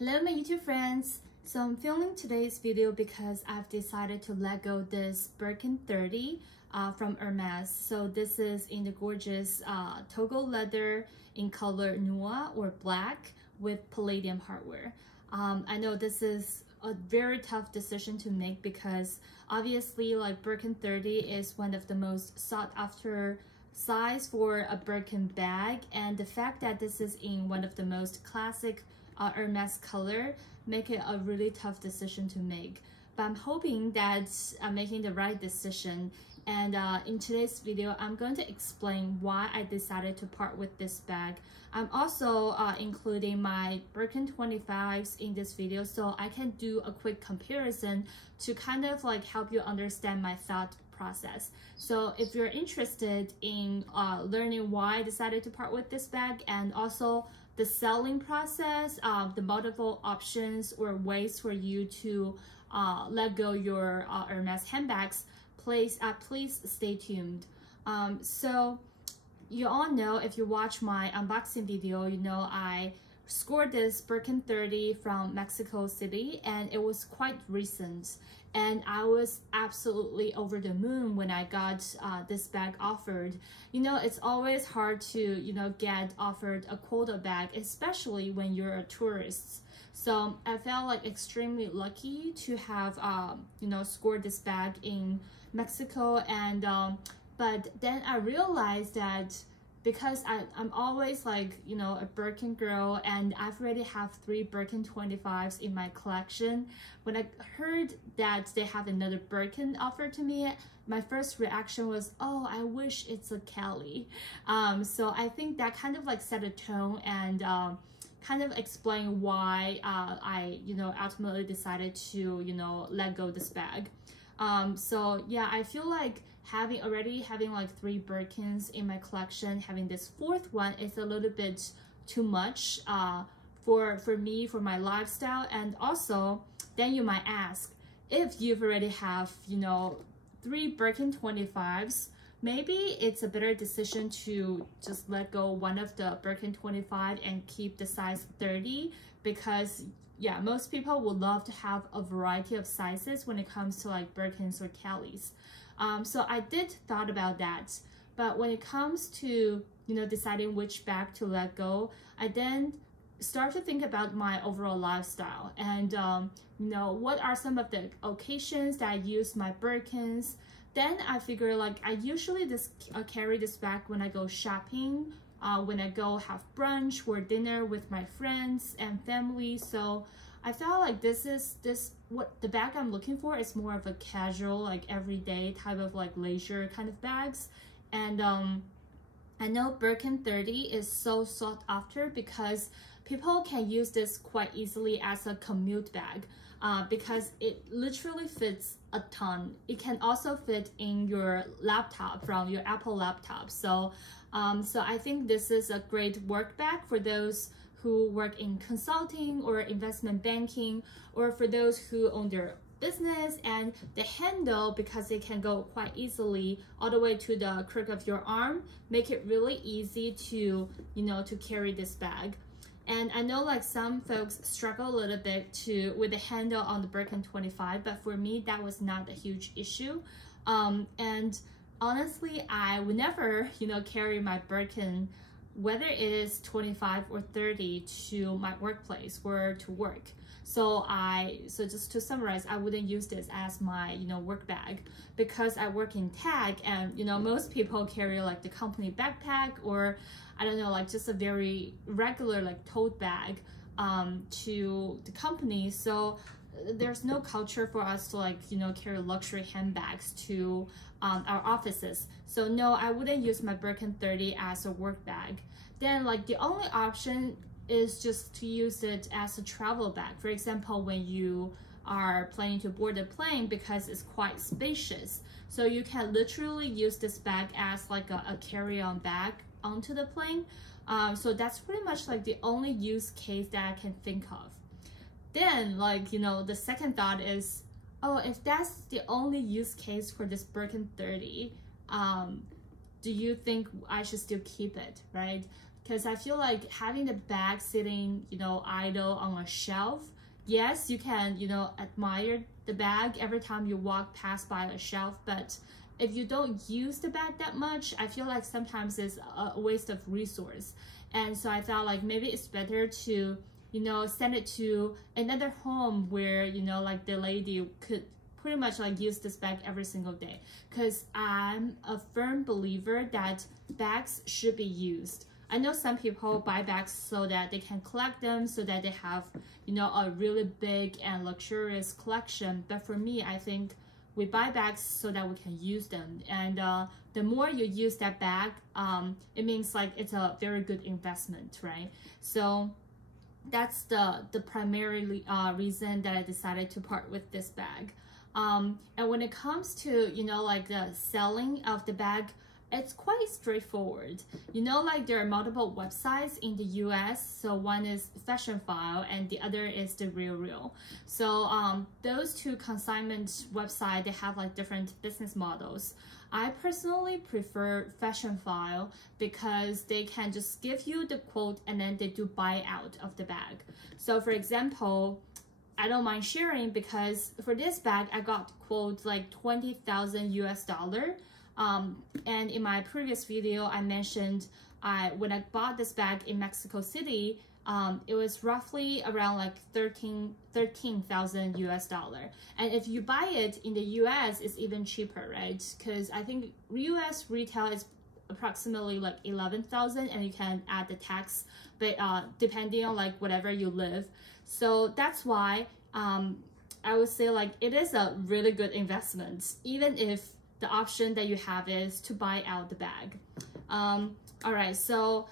Hello my YouTube friends! So I'm filming today's video because I've decided to let go this Birkin 30 from Hermes. So this is in the gorgeous Togo leather in color noir or black with palladium hardware. I know this is a very tough decision to make because obviously like Birkin 30 is one of the most sought after size for a Birkin bag, and the fact that this is in one of the most classic Hermes color make it a really tough decision to make. But I'm hoping that I'm making the right decision, and in today's video I'm going to explain why I decided to part with this bag. I'm also including my Birkin 25s in this video so I can do a quick comparison to kind of like help you understand my thought process. So if you're interested in learning why I decided to part with this bag and also the selling process, the multiple options or ways for you to let go your Hermes handbags, please stay tuned. So you all know, if you watch my unboxing video, you know I scored this Birkin 30 from Mexico City, and it was quite recent, and I was absolutely over the moon when I got this bag offered. You know, it's always hard to get offered a Quota bag, especially when you're a tourist. So I felt like extremely lucky to have scored this bag in Mexico, and but then I realized that because I'm always like, a Birkin girl, and I've already have 3 Birkin 25s in my collection. When I heard that they have another Birkin offered to me, my first reaction was, oh, I wish it's a Kelly. So I think that kind of like set a tone and kind of explain why I, ultimately decided to, let go this bag. So yeah, I feel like already having like 3 Birkins in my collection, having this 4th one is a little bit too much for me, for my lifestyle. And also then you might ask, if you've already have 3 Birkin 25s, maybe it's a better decision to just let go one of the Birkin 25 and keep the size 30, because yeah, most people would love to have a variety of sizes when it comes to like Birkins or Kellys. So I did thought about that, but when it comes to deciding which bag to let go, I then start to think about my overall lifestyle and what are some of the occasions that I use my Birkins. Then I figure like I usually carry this bag when I go shopping, when I go have brunch or dinner with my friends and family. So I felt like what the bag I'm looking for is more of a casual, like everyday type of like leisure kind of bags. And I know Birkin 30 is so sought after because people can use this quite easily as a commute bag because it literally fits a ton. It can also fit in your laptop from your Apple laptop. So I think this is a great work bag for those who work in consulting or investment banking, or for those who own their business, and the handle, because it can go quite easily all the way to the crook of your arm, make it really easy to to carry this bag. And I know like some folks struggle a little bit with the handle on the Birkin 25, but for me that was not a huge issue. And honestly, I would never carry my Birkin, whether it is 25 or 30, to my workplace or to work. So just to summarize, I wouldn't use this as my work bag because I work in tech, and most people carry like the company backpack, or I don't know, like just a very regular like tote bag to the company. So there's no culture for us to like carry luxury handbags to our offices. So no, I wouldn't use my Birkin 30 as a work bag. Then like the only option is just to use it as a travel bag. For example, when you are planning to board a plane, because it's quite spacious, so you can literally use this bag as like a carry-on bag onto the plane. So that's pretty much like the only use case that I can think of. Then like the second thought is, oh, if that's the only use case for this Birkin 30, do you think I should still keep it, right? because I feel like having the bag sitting, you know, idle on a shelf, yes, you can, you know, admire the bag every time you walk past by a shelf, but if you don't use the bag that much, I feel like sometimes it's a waste of resource. And so I thought like maybe it's better to, you know, send it to another home where, you know, like the lady could pretty much like use this bag every single day, because I'm a firm believer that bags should be used. I know some people buy bags so that they can collect them, so that they have, you know, a really big and luxurious collection. But for me, I think we buy bags so that we can use them. And the more you use that bag, it means like it's a very good investment, right? So that's the primary reason that I decided to part with this bag. And when it comes to, you know, like the selling of the bag, it's quite straightforward. You know, like there are multiple websites in the US. So one is Fashionphile and the other is The RealReal. So those two consignment websites, they have like different business models. I personally prefer Fashionphile because they can just give you the quote and then they do buyout of the bag. So for example, I don't mind sharing because for this bag, I got quote like 20,000 US dollar. And in my previous video, I mentioned when I bought this bag in Mexico City, it was roughly around like 13,000 US dollar. And if you buy it in the US, it's even cheaper, right? Because I think US retail is approximately like 11,000, and you can add the tax, but depending on like whatever you live. So that's why I would say like it is a really good investment, even if the option that you have is to buy out the bag. All right, so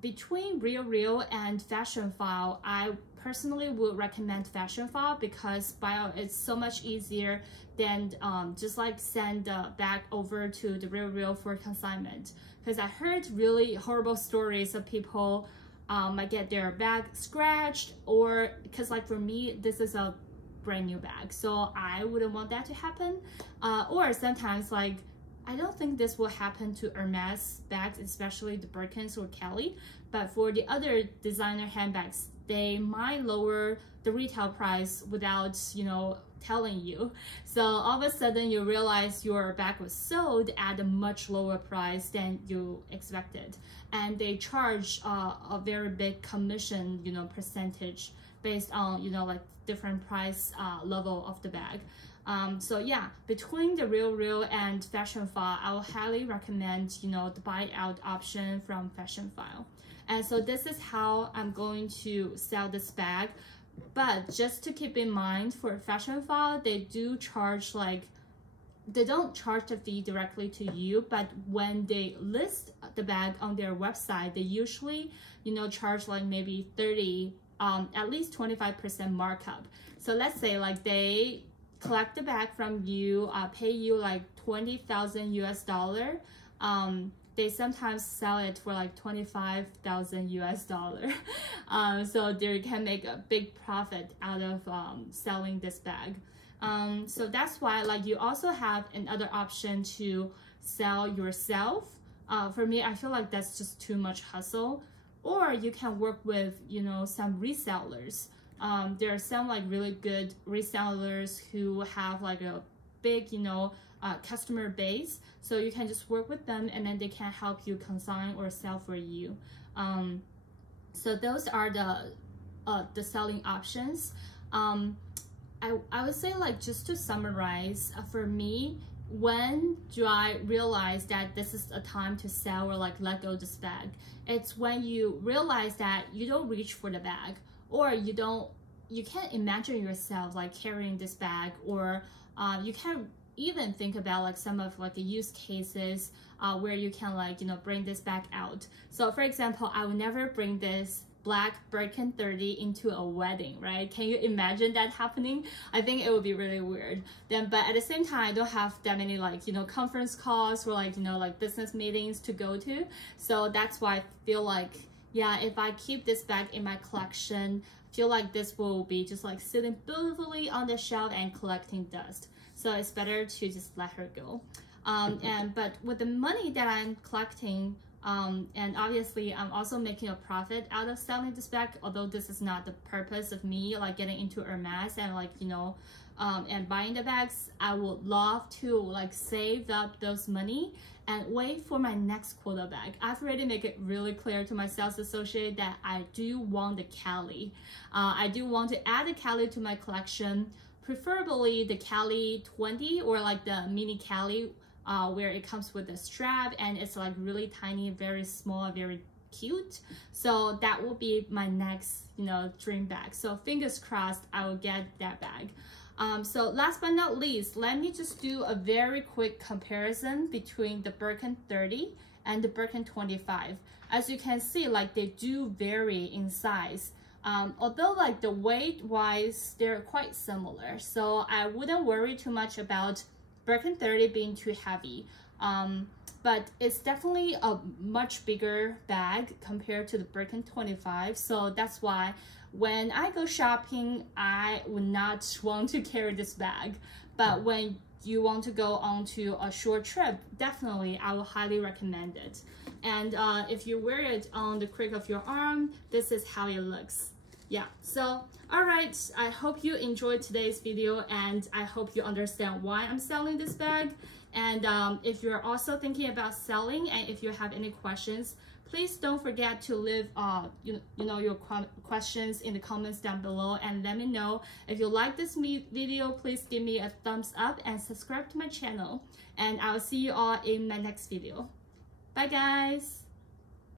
between RealReal and Fashionphile, I personally would recommend Fashionphile because buyout is so much easier than just like send the bag over to the RealReal for consignment. Because I heard really horrible stories of people might get their bag scratched, or because like for me, this is a brand new bag, so I wouldn't want that to happen. Or sometimes like I don't think this will happen to Hermes bags, especially the Birkins or Kelly, but for the other designer handbags, they might lower the retail price without, you know, telling you. So all of a sudden you realize your bag was sold at a much lower price than you expected, and they charge a very big commission, you know, percentage based on, you know, like different price level of the bag. So yeah, between the RealReal and Fashionphile, I will highly recommend, you know, the buyout option from Fashionphile. And so this is how I'm going to sell this bag. But just to keep in mind, for Fashionphile, they do charge like, they don't charge the fee directly to you, but when they list the bag on their website, they usually, you know, charge like maybe 30, at least 25% markup. So let's say like they collect the bag from you, pay you like 20,000 US dollar. They sometimes sell it for like 25,000 US dollar. So they can make a big profit out of selling this bag. So that's why like you also have another option to sell yourself. For me, I feel like that's just too much hustle. Or you can work with, you know, some resellers. There are some like really good resellers who have like a big, you know, customer base. So you can just work with them and then they can help you consign or sell for you. So those are the selling options. I would say like just to summarize, for me, when do I realize that this is a time to sell or like let go this bag? It's when you realize that you don't reach for the bag, or you can't imagine yourself like carrying this bag, or you can't even think about like some of like the use cases where you can like, you know, bring this bag out. So for example, I would never bring this black Birkin 30 into a wedding, right? Can you imagine that happening? I think it would be really weird. But at the same time, I don't have that many like, you know, conference calls or like, you know, like business meetings to go to. So that's why I feel like, yeah, if I keep this bag in my collection, I feel like this will be just like sitting beautifully on the shelf and collecting dust. So it's better to just let her go. But with the money that I'm collecting, And obviously I'm also making a profit out of selling this bag, although this is not the purpose of me like getting into Hermes and like, you know, and buying the bags. I would love to like save up those money and wait for my next Quota bag. I've already made it really clear to my sales associate that I do want the Cali. I do want to add the Cali to my collection, preferably the Cali 20 or like the mini Cali, where it comes with a strap and it's like really tiny, very small, very cute. So that will be my next, you know, dream bag. So fingers crossed I will get that bag. So last but not least, let me just do a very quick comparison between the Birkin 30 and the Birkin 25. As you can see, like they do vary in size. Although like the weight wise, they're quite similar. So I wouldn't worry too much about Birkin 30 being too heavy. But it's definitely a much bigger bag compared to the Birkin 25. So that's why when I go shopping, I would not want to carry this bag. But when you want to go on to a short trip, definitely I will highly recommend it. And if you wear it on the crick of your arm, this is how it looks. Yeah, so all right, I hope you enjoyed today's video and I hope you understand why I'm selling this bag. And if you're also thinking about selling and if you have any questions, please don't forget to leave you know your questions in the comments down below and let me know. If you like this video, please give me a thumbs up and subscribe to my channel. And I'll see you all in my next video. Bye guys!